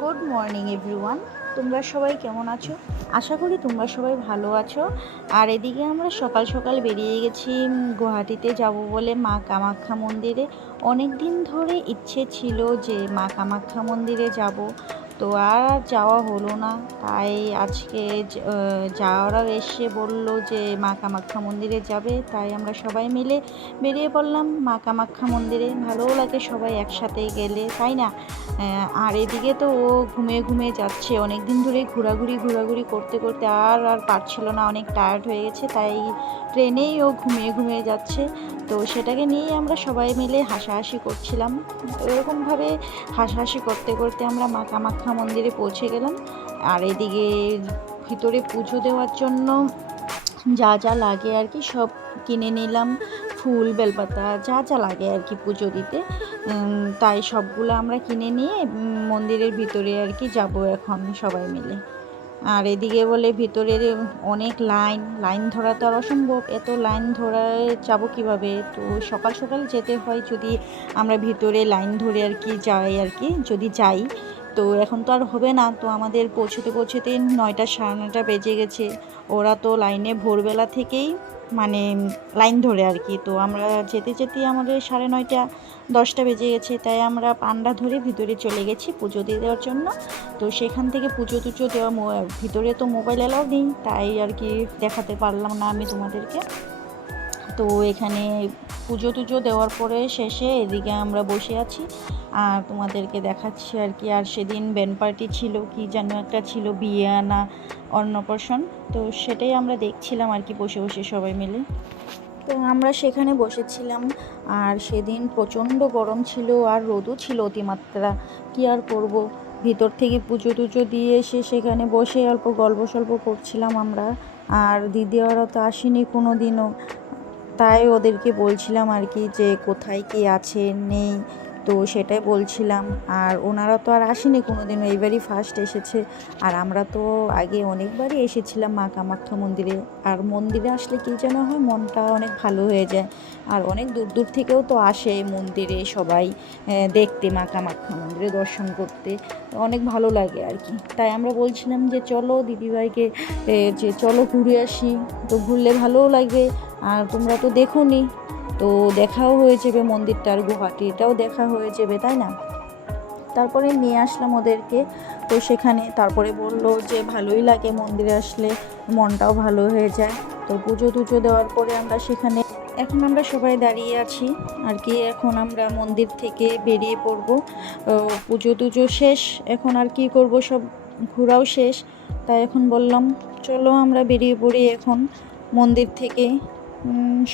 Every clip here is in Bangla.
Good morning everyone. তোমরা সবাই কেমন আছো? আশা করি তোমরা সবাই ভালো আছো। আর এদিকে আমরা সকাল সকাল বেরিয়ে গেছি গুয়াহাটিতে যাব বলে মা কামাখ্যা মন্দিরে। অনেক দিন ধরে ইচ্ছে ছিল যে মা কামাখ্যা মন্দিরে যাব, তো আর যাওয়া হলো না। তাই আজকে যাওয়ারা এসে বলল যে মা কামাখ্যা মন্দিরে যাবে, তাই আমরা সবাই মিলে বেরিয়ে পড়লাম মা কামাখ্যা মন্দিরে। ভালোও লাগে সবাই একসাথে গেলে, তাই না? আর এদিকে তো ও ঘুমিয়ে ঘুমিয়ে যাচ্ছে, অনেক দিন ধরেই ঘোরাঘুরি করতে করতে আর পারছিল না, অনেক টায়ার্ড হয়ে গেছে, তাই ট্রেনেই ও ঘুমিয়ে ঘুমিয়ে যাচ্ছে। তো সেটাকে নিয়েই আমরা সবাই মিলে হাসাহাসি করছিলাম। এরকমভাবে হাসাহাসি করতে করতে আমরা মা কামাখ্যা মন্দিরে পৌঁছে গেলাম। আর এদিকে ভিতরে পুজো দেওয়ার জন্য যা যা লাগে আর কি সব কিনে নিলাম, ফুল বেলপাতা যা যা লাগে আর কি পুজো দিতে। তাই সবগুলো আমরা কিনে নিয়ে মন্দিরের ভিতরে আর কি যাব এখন সবাই মিলে। আর এদিকে বলে ভিতরের অনেক লাইন ধরা তো আর অসম্ভব, এত লাইন ধরা যাবো কীভাবে? তো সকাল সকাল যেতে হয় যদি আমরা ভিতরে লাইন ধরে আর কি যাই, আর কি যদি যাই। তো এখন তো আর হবে না, তো আমাদের পৌঁছতে 9টা 9:30 বেজে গেছে। ওরা তো লাইনে ভোরবেলা থেকেই মানে লাইন ধরে আর কি। তো আমরা যেতে যেতেই আমাদের 9:30 10টা বেজে গেছে, তাই আমরা পান্ডা ধরে ভিতরে চলে গেছি পুজো দিয়ে দেওয়ার জন্য। তো সেখান থেকে পুজো টুজো দেওয়া, ভিতরে তো মোবাইল অ্যালাউ নেই, তাই আর কি দেখাতে পারলাম না আমি তোমাদেরকে। তো এখানে পুজো টুজো দেওয়ার পরে শেষে এদিকে আমরা বসে আছি আর তোমাদেরকে দেখাচ্ছি আর কি। আর সেদিন ব্যান্ড পার্টি ছিল, কি যেন একটা ছিল, বিয়ে আনা অন্নপ্রাশন, তো সেটাই আমরা দেখছিলাম আর কি বসে বসে সবাই মিলে। তো আমরা সেখানে বসেছিলাম। আর সেদিন প্রচণ্ড গরম ছিল আর রোদও ছিল অতিমাত্রা, কি আর করব। ভিতর থেকে পুজো টুজো দিয়ে এসে সেখানে বসে অল্প গল্প সল্প করছিলাম আমরা। আর দিদি ওরা তো আসেনি কোনো দিনও, তাই ওদেরকে বলছিলাম আর কি যে কোথায় কি আছে নেই, তো সেটাই বলছিলাম। আর ওনারা তো আর আসেনি কোনো দিনও, এইবারই ফার্স্ট এসেছে। আর আমরা তো আগে অনেকবারই এসেছিলাম মা কামাখ্যা মন্দিরে। আর মন্দিরে আসলে কী যেন হয়, মনটা অনেক ভালো হয়ে যায়। আর অনেক দূর দূর থেকেও তো আসে মন্দিরে সবাই দেখতে, মা কামাখ্যা মন্দিরে দর্শন করতে, অনেক ভালো লাগে আর কি। তাই আমরা বলছিলাম যে চলো দিদিভাইকে যে চলো ঘুরে আসি, তো ঘুরলে ভালোও লাগবে। আর তোমরা তো দেখোনি, তো দেখাও হয়ে যাবে মন্দিরটার, গুয়াহাটিটাও দেখা হয়ে যাবে, তাই না? তারপরে নিয়ে আসলাম ওদেরকে। তো সেখানে তারপরে বলল যে ভালোই লাগে মন্দিরে আসলে, মনটাও ভালো হয়ে যায়। তো পুজো টুজো দেওয়ার পরে আমরা সেখানে এখন আমরা সবাই দাঁড়িয়ে আছি আর কি। এখন আমরা মন্দির থেকে বেরিয়ে পড়ব, পুজো টুজো শেষ, এখন আর কি করব, সব ঘোরাও শেষ। তাই এখন বললাম চলো আমরা বেরিয়ে পড়ি এখন মন্দির থেকে।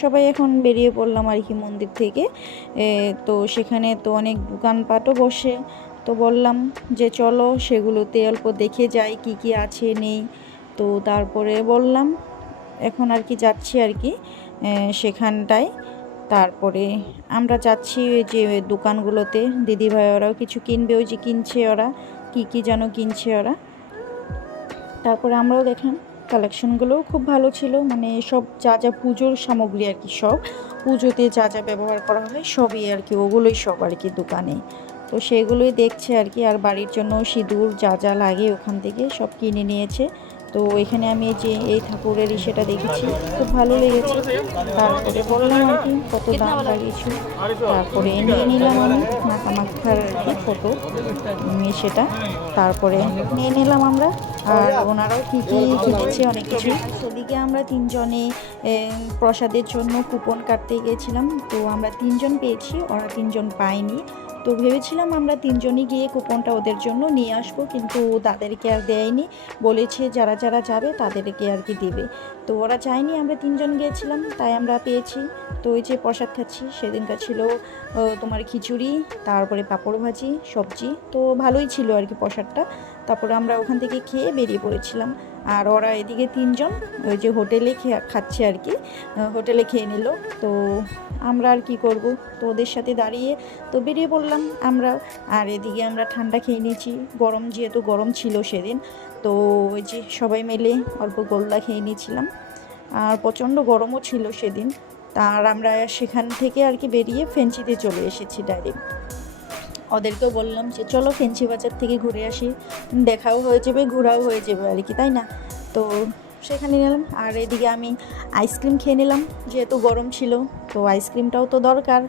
সবাই এখন বেরিয়ে পড়লাম আর কি মন্দির থেকে। তো সেখানে তো অনেক দোকানপাটও বসে, তো বললাম যে চলো সেগুলোতে অল্প দেখে যাই কি কি আছে নেই। তো তারপরে বললাম এখন আর কি যাচ্ছি আর কি সেখানটায়। তারপরে আমরা যাচ্ছি ওই যে দোকানগুলোতে, দিদিভাই ওরাও কিছু কিনবে, ওই যে কিনছে ওরা, কি যেন কিনছে ওরা। তারপরে আমরাও দেখলাম কালেকশনগুলোও খুব ভালো ছিল, মানে সব যা যা পুজোর সামগ্রী আর কি, সব পুজোতে যা যা ব্যবহার করা হয় সবই আর কি, ওগুলোই সব আর কি দোকানে। তো সেগুলোই দেখছে আর কি। আর বাড়ির জন্য সিঁদুর যা যা লাগে ওখান থেকে সব কিনে নিয়েছে। তো এখানে আমি যে এই ঠাকুরের সেটা দেখেছি, খুব ভালো লেগেছে। তারপরে বললাম আর কি কত দাম লাগিয়েছি। তারপরে নিয়ে নিলাম আমি মা কামাখ্যার আর কি ফটো, সেটা তারপরে নিয়ে নিলাম আমরা। আর ওনারাও কী কী কিনেছে অনেক কিছু। সেদিকে আমরা তিনজনে প্রসাদের জন্য কুপন কাটতে গিয়েছিলাম, তো আমরা 3জন পেয়েছি, ওরা 3জন পায়নি। তো ভেবেছিলাম আমরা 3জনই গিয়ে কুপনটা ওদের জন্য নিয়ে আসবো, কিন্তু তাদেরকে আর দেয়নি, বলেছে যারা যারা যাবে তাদেরকে আর কি দেবে। তো ওরা চায়নি, আমরা 3জন গিয়েছিলাম তাই আমরা পেয়েছি। তো ওই যে প্রসাদ খাচ্ছি, সেদিনকার ছিল তোমার খিচুড়ি, তারপরে পাঁপড় ভাজি সবজি, তো ভালোই ছিল আর কি প্রসাদটা। তারপরে আমরা ওখান থেকে খেয়ে বেরিয়ে পড়েছিলাম। আর ওরা এদিকে 3জন ওই যে হোটেলে খাচ্ছে আর কি, হোটেলে খেয়ে নিল। তো আমরা আর কি করব, তো ওদের সাথে দাঁড়িয়ে তো বেরিয়ে পড়লাম আমরা। আর এদিকে আমরা ঠান্ডা খেয়ে নিয়েছি, গরম যেহেতু গরম ছিল সেদিন, তো ওই যে সবাই মিলে অল্প গোল্লা খেয়ে নিয়েছিলাম। আর প্রচণ্ড গরমও ছিল সেদিন। তার আমরা সেখান থেকে আর কি বেরিয়ে ফেঞ্চিতে চলে এসেছি ডাইরেক্ট। ওদেরকেও বললাম যে চলো ফেঞ্চি বাজার থেকে ঘুরে আসি, দেখাও হয়ে যাবে ঘোরাও হয়ে যাবে আর কি, তাই না? তো সেখানে গেলাম। আর এদিকে আমি আইসক্রিম খেয়ে নিলাম, যেহেতু গরম ছিল তো আইসক্রিমটাও তো দরকার।